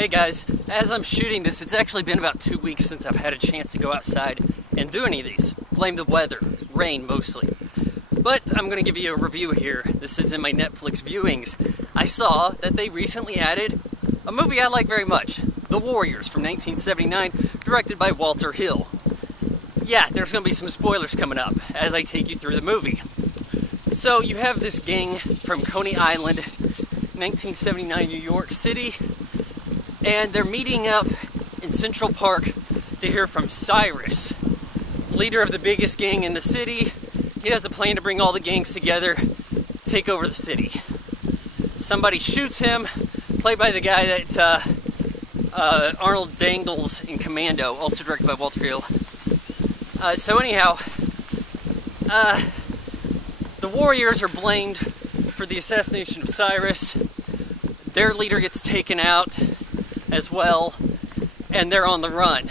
Hey guys, as I'm shooting this, it's actually been about 2 weeks since I've had a chance to go outside and do any of these. Blame the weather, rain mostly. But I'm going to give you a review here. This is in my Netflix viewings. I saw that they recently added a movie I like very much, The Warriors from 1979, directed by Walter Hill. Yeah, there's going to be some spoilers coming up as I take you through the movie. So you have this gang from Coney Island, 1979 New York City, and they're meeting up in Central Park to hear from Cyrus, leader of the biggest gang in the city. He has a plan to bring all the gangs together, take over the city. Somebody shoots him, played by the guy that Arnold Dangles in Commando, also directed by Walter Hill. So anyhow, the Warriors are blamed for the assassination of Cyrus. Their leader gets taken out as well, and they're on the run.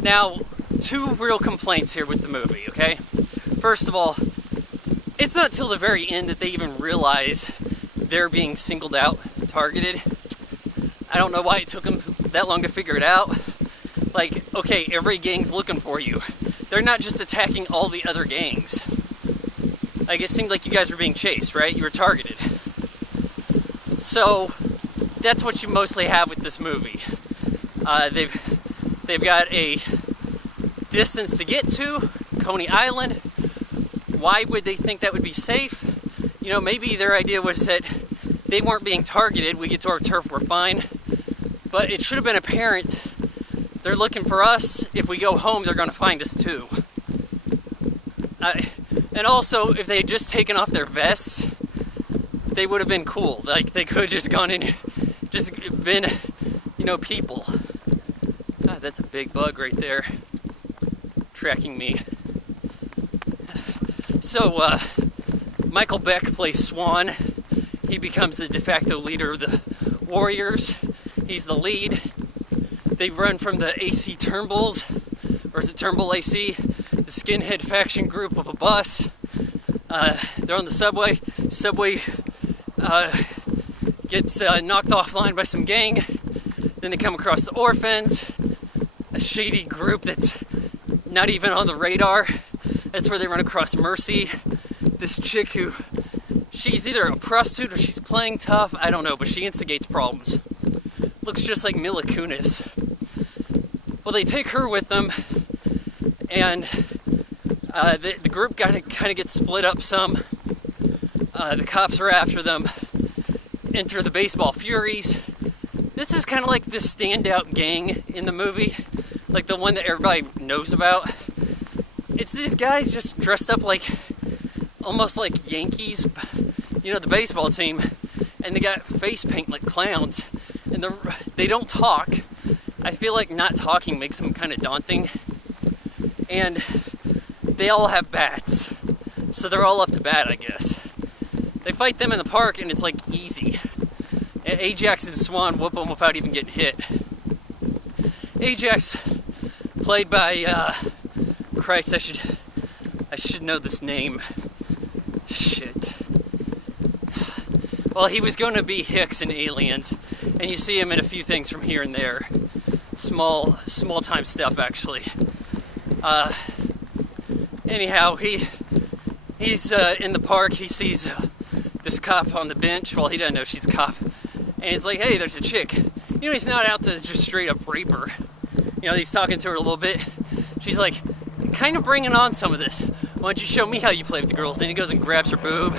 Now, two real complaints here with the movie, okay? First of all, it's not till the very end that they even realize they're being singled out, targeted. I don't know why it took them that long to figure it out. Like, okay, every gang's looking for you. They're not just attacking all the other gangs. Like, it seemed like you guys were being chased, right? You were targeted. So, that's what you mostly have with this movie. They've got a distance to get to, Coney Island. Why would they think that would be safe? You know, maybe their idea was that they weren't being targeted, we get to our turf, we're fine. But it should have been apparent, they're looking for us, if we go home, they're gonna find us too. And also, if they had just taken off their vests, they would have been cool. Like, they could have just gone in, just been, you know, people. God, that's a big bug right there, tracking me. So, Michael Beck plays Swan. He becomes the de facto leader of the Warriors. He's the lead. They run from the AC Turnbulls, or is it Turnbull AC? The skinhead faction group of a bus. They're on the subway. Subway gets knocked offline by some gang. Then they come across the orphans, a shady group that's not even on the radar. That's where they run across Mercy, this chick who, she's either a prostitute or she's playing tough, I don't know, but she instigates problems. Looks just like Mila Kunis. Well, they take her with them, and the group kind of gets split up some. The cops are after them. Enter the Baseball Furies. This is kind of like the standout gang in the movie, like the one that everybody knows about. It's these guys just dressed up like, almost like Yankees, you know, the baseball team, and they got face paint like clowns, and they don't talk. I feel like not talking makes them kind of daunting, and they all have bats, so they're all up to bat, I guess. They fight them in the park, and it's like easy. Ajax and Swan whoop them without even getting hit. Ajax, played by, Christ, I should know this name. Shit. Well, he was going to be Hicks in Aliens, and you see him in a few things from here and there. Small time stuff, actually. Anyhow, he's in the park. He sees this cop on the bench. Well, he doesn't know she's a cop. And he's like, hey, there's a chick. You know, he's not out to just straight up rape her. You know, he's talking to her a little bit. She's like, kind of bringing on some of this. Why don't you show me how you play with the girls? Then he goes and grabs her boob.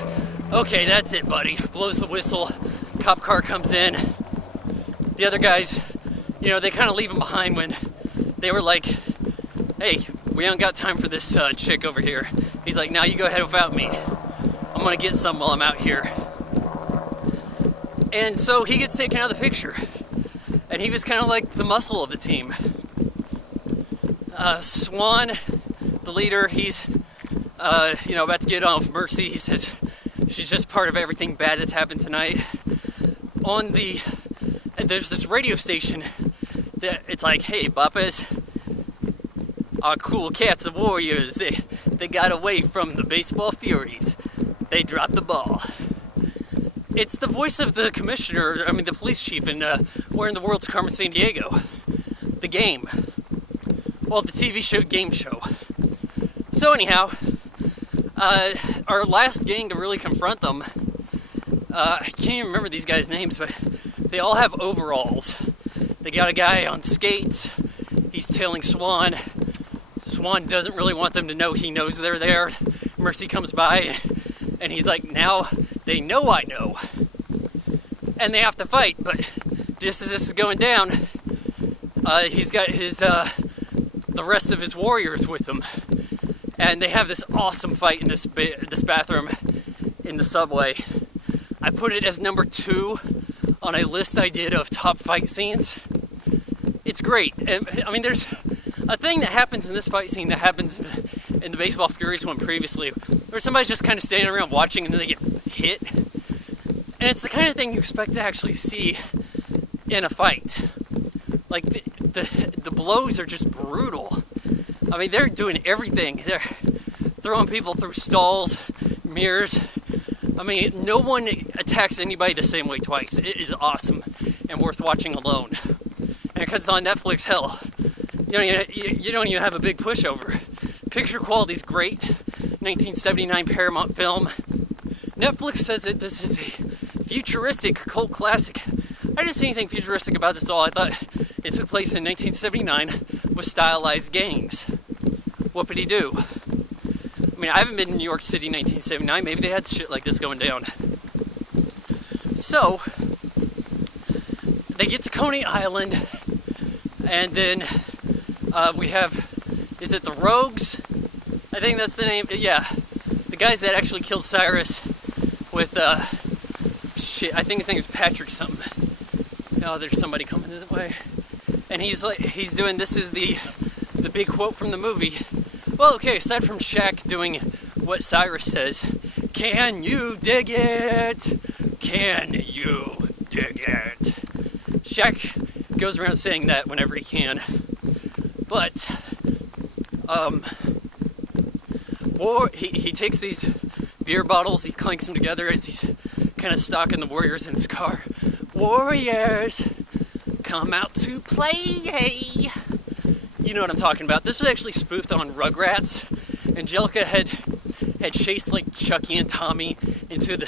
Okay, that's it, buddy. Blows the whistle. Cop car comes in. The other guys, you know, they kind of leave him behind when they were like, hey, we don't got time for this chick over here. He's like, now you go ahead without me. I'm gonna get some while I'm out here. And so he gets taken out of the picture. And he was kind of like the muscle of the team. Swan, the leader, he's, you know, about to get off Mercy. He says she's just part of everything bad that's happened tonight. There's this radio station that it's like, hey, Bappas, our cool cats, the Warriors, they got away from the Baseball Furies. They dropped the ball. It's the voice of the commissioner, the police chief in Where in the World's Carmen Sandiego. The game. Well, the TV show, game show. So anyhow, our last gang to really confront them, I can't even remember these guys' names, but they all have overalls. They got a guy on skates. He's tailing Swan. Swan doesn't really want them to know he knows they're there. Mercy comes by, and he's like, now they know I know. And they have to fight, but just as this is going down, he's got the rest of his warriors with him. And they have this awesome fight in this bathroom in the subway. I put it as number 2 on a list I did of top fight scenes. It's great. And, there's a thing that happens in this fight scene that happens in the Baseball Furies one previously, where somebody's just kind of standing around watching and then they get hit. And it's the kind of thing you expect to actually see in a fight. Like, the blows are just brutal. They're doing everything. They're throwing people through stalls, mirrors. No one attacks anybody the same way twice. It is awesome and worth watching alone. And because it's on Netflix, hell, you don't even have a big pushover. Picture quality's great. 1979 Paramount film. Netflix says that this is a futuristic cult classic. I didn't see anything futuristic about this at all. I thought it took place in 1979 with stylized gangs. Whoopity-doo. I haven't been in New York City in 1979. Maybe they had shit like this going down. So, they get to Coney Island, and then we have, is it the Rogues? I think that's the name. Yeah, the guys that actually killed Cyrus with, I think his name is Patrick something. Oh, there's somebody coming this way. And he's doing, this is the big quote from the movie. Well, okay, aside from Shaq doing what Cyrus says, can you dig it? Can you dig it? Shaq goes around saying that whenever he can. But, he takes these beer bottles, he clanks them together as he's kind of stalking the Warriors in his car. Warriors, come out to play. You know what I'm talking about. This was actually spoofed on Rugrats. Angelica had chased like Chucky and Tommy into the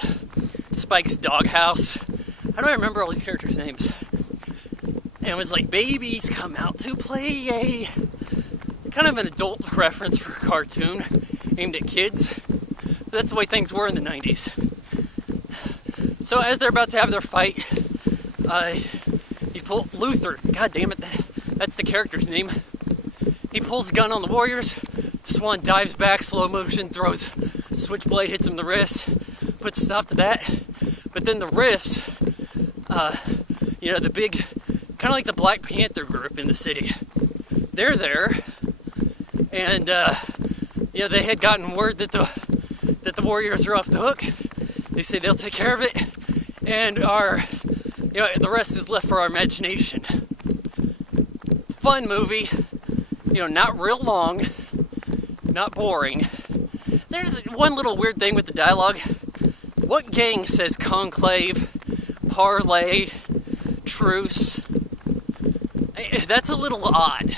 Spike's doghouse. How do I remember all these characters' names? And it was like, babies, come out to play. Kind of an adult reference for a cartoon aimed at kids. But that's the way things were in the 90s. So as they're about to have their fight, Luther, god damn it, that's the character's name. He pulls a gun on the Warriors. Swan dives back, slow motion, throws a switchblade, hits him in the wrist, puts a stop to that. But then the Riffs, the big, kind of like the Black Panther group in the city, they're there, and they had gotten word that the Warriors are off the hook. They say they'll take care of it, and the rest is left for our imagination. Fun movie. Not real long, not boring. There's one little weird thing with the dialogue. What gang says conclave, parlay, truce? That's a little odd.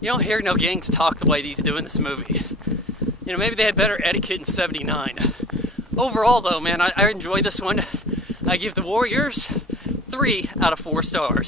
You don't hear no gangs talk the way these do in this movie. Maybe they had better etiquette in 79. Overall, though, man, I enjoy this one. I give the Warriors 3 out of 4 stars.